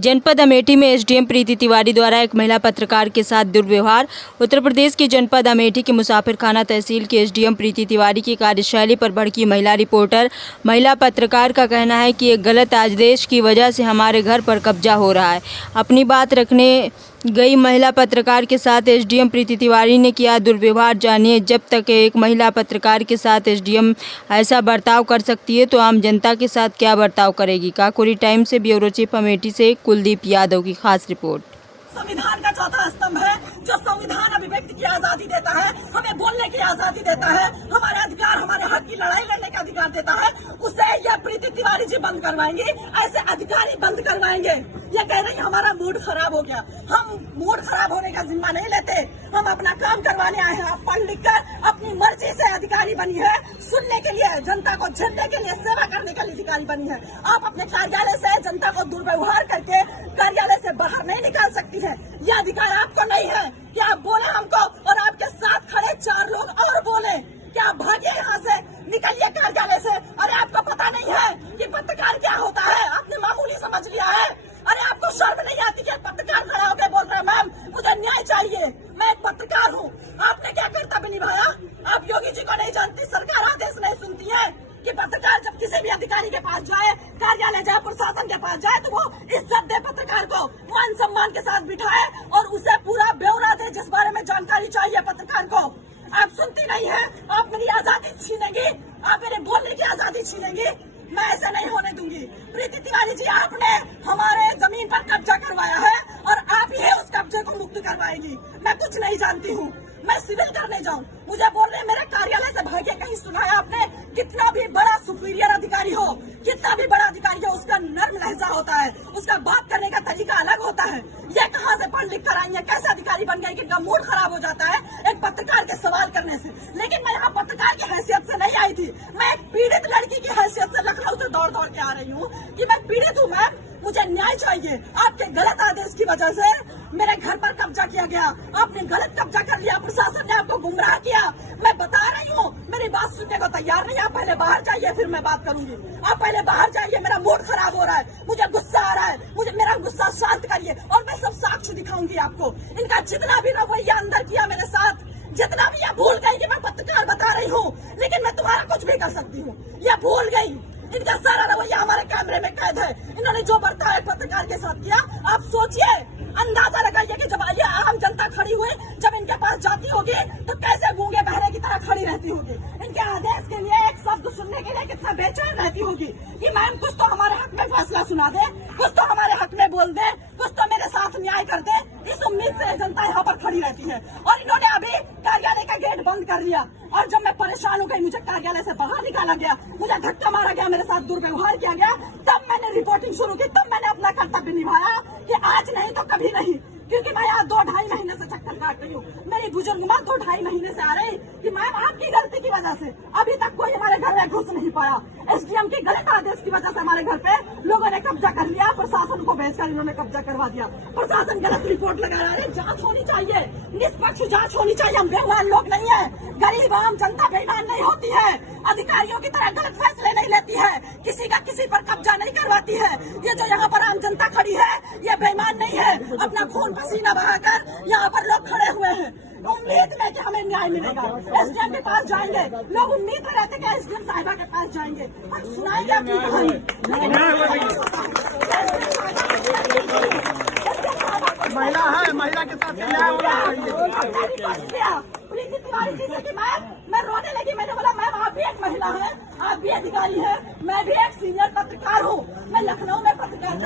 जनपद अमेठी में एसडीएम प्रीति तिवारी द्वारा एक महिला पत्रकार के साथ दुर्व्यवहार। उत्तर प्रदेश के जनपद अमेठी के मुसाफिरखाना तहसील की एसडीएम प्रीति तिवारी की कार्यशैली पर भड़की महिला रिपोर्टर। महिला पत्रकार का कहना है कि एक गलत आदेश की वजह से हमारे घर पर कब्जा हो रहा है। अपनी बात रखने गई महिला पत्रकार के साथ एसडीएम प्रीति तिवारी ने किया दुर्व्यवहार। जानिए, जब तक एक महिला पत्रकार के साथ एसडीएम ऐसा बर्ताव कर सकती है तो आम जनता के साथ क्या बर्ताव करेगी। काकोरी टाइम से ब्यूरो चीफ अमेठी से कुलदीप यादव की खास रिपोर्ट। संविधान का चौथा स्तंभ है जो संविधान अभिव्यक्ति की आजादी देता है, हमें बोलने की आजादी देता है, हमारे अधिकार हमारे हक की लड़ाई लड़ने का अधिकार देता है। उसे यह प्रीति तिवारी जी बंद करवाएंगी, ऐसे अधिकारी बंद करवाएंगे। ये कह रही हमारा मूड खराब हो गया। हम मूड खराब होने का जिम्मा नहीं लेते, हम अपना काम करवाने आए हैं। आप पढ़ लिख कर अपनी मर्जी से अधिकारी बनी है, सुनने के लिए, जनता को झेलने के लिए, सेवा करने के लिए अधिकारी बनी है। आप अपने कार्यालय से जनता को दुर्व्यवहार करके कार्यालय से बाहर नहीं निकाल सकती है। यह अधिकार आपको नहीं है कि आप बोले हमको और आपके साथ खड़े 4 लोग और बोले कि आप भागिए यहाँ से, निकलिए कार्यालय से। अरे आपको पता नहीं है कि पत्रकार क्या होता है? आपने मामूली समझ लिया है। अरे आपको शर्म नहीं आती कि पत्रकार खड़ा होकर बोल रहे मैम मुझे न्याय चाहिए, मैं एक पत्रकार हूँ। आपने क्या कर्तव्य निभाया? आप योगी जी को नहीं जानती, सरकार आदेश नहीं सुनती है कि पत्रकार जब किसी भी अधिकारी के पास जाए, कार्यालय जाए, प्रशासन के पास जाए तो वो इज्जत दे, पत्रकार को मान सम्मान के साथ बिठाए और उसे पूरा ब्यौरा दे जिस बारे में जानकारी चाहिए पत्रकार को। आप सुनती नहीं है, आप मेरी आजादी छीनेंगी, आप मेरे बोलने की आजादी छीनेंगी। मैं ऐसे नहीं होने दूंगी। प्रीति तिवारी जी, आपने हमारे जमीन पर कब्जा करवाया है और आप ही उस कब्जे को मुक्त करवाएंगी। मैं कुछ नहीं जानती हूँ, मैं सिविल करने जाऊँ, मुझे बोल रहे मेरे कार्यालय से भागे। कहीं सुना है आपने? कितना भी बड़ा सुपीरियर अधिकारी हो, कितना भी बड़ा अधिकारी हो, उसका नर्म लहजा होता है, उसका बात करने का तरीका अलग होता है। ये कहाँ से पढ़ लिख कर आई है? कैसे अधिकारी बन गई कि इनका मूड खराब हो जाता है एक पत्रकार के सवाल करने से? लेकिन मैं यहाँ पत्रकार की हैसियत से नहीं आई थी, मैं एक पीड़ित लड़की की हैसियत से लखनऊ से दौड़ दौड़ के आ रही हूँ कि मैं पीड़ित हूँ मैम, मुझे न्याय चाहिए। आपके गलत आदेश की वजह से मेरे घर पर कब्जा किया गया, आपने गलत कब्जा कर लिया, प्रशासन ने आपको गुमराह किया। मैं बता रही हूँ, मेरी बात सुनने को तैयार नहीं। आप पहले बाहर जाइए फिर मैं बात करूंगी। आप पहले बाहर जाइए, मेरा मूड खराब हो रहा है, मुझे गुस्सा आ रहा है, मुझे मेरा गुस्सा शांत करिए और मैं सब साक्ष्य दिखाऊंगी आपको। इनका जितना भी रवैया अंदर किया मेरे साथ, जितना भी ये भूल गई कि मैं पत्रकार बता रही हूँ लेकिन मैं तुम्हारा कुछ भी कर सकती हूँ, ये भूल गई। इनका सारा रवैया हमारे कैमरे में कैद है। इन्होंने जो बर्ताव एक पत्रकार के साथ किया, आप सोचिए, अंदाजा लगाइए कि जब ये आम जनता खड़ी हुई, जब इनके पास जाती होगी तो कैसे गूंगे बहरे की तरह खड़ी रहती होगी। इनके आदेश के लिए एक शब्द सुनने के लिए कितना बेचैन रहती होगी कि मैम कुछ तो हमारे हक में फैसला सुना दे, कुछ तो हमारे हक में बोल दे, कुछ तो मेरे साथ न्याय कर दे। इस उम्मीद से जनता यहाँ पर खड़ी रहती है और इन्होंने अभी कार्यालय का गेट बंद कर दिया। और जब मैं परेशान हो गई, मुझे कार्यालय से बाहर निकाला गया, मुझे धक्का मारा गया, मेरे साथ दुर्व्यवहार किया गया, तब मैंने रिपोर्टिंग शुरू की, तब मैंने अपना कर्तव्य निभाया कि आज नहीं तो कभी नहीं। क्योंकि मैं यहाँ 2-2.5 महीने से चक्कर काट रही हूँ। मेरी बुजुर्ग माँ 2-2.5 महीने से आ रही कि मैम आपकी गलती की वजह से अभी तक कोई हमारे घर में घुस नहीं पाया। एसडीएम के गलत आदेश की वजह से हमारे घर पे लोगों ने कब्जा कर लिया, प्रशासन को भेजकर इन्होंने कब्जा करवा दिया। प्रशासन गलत रिपोर्ट लगा रहा है। जांच होनी चाहिए, निष्पक्ष जांच होनी चाहिए। हम बेईमान लोग नहीं है, गरीब आम जनता बेईमान नहीं होती है, अधिकारियों की तरह गलत फैसले नहीं लेती है, किसी का किसी पर कब्जा नहीं करवाती है। ये जो यहाँ पर आम जनता खड़ी है ये बेईमान नहीं है, अपना खून पसीना बहाकर यहाँ पर लोग खड़े हुए हैं उम्मीद में कि हमें न्याय मिलेगा। एसडीएम के पास जाएंगे, लोग उम्मीद में रहते कि एसडीएम साहिबा के पास जाएंगे, हम सुनाएंगे अपनी कहानी। महिला है, महिला के साथ न्याय होना चाहिए। प्रीति तिवारी जी से कि मैं रोने लगी। मैंने बोला मैम आप भी एक महिला है, आप भी अधिकारी है, मैं भी एक सीनियर पत्रकार हूँ, मैं लखनऊ में पत्रकार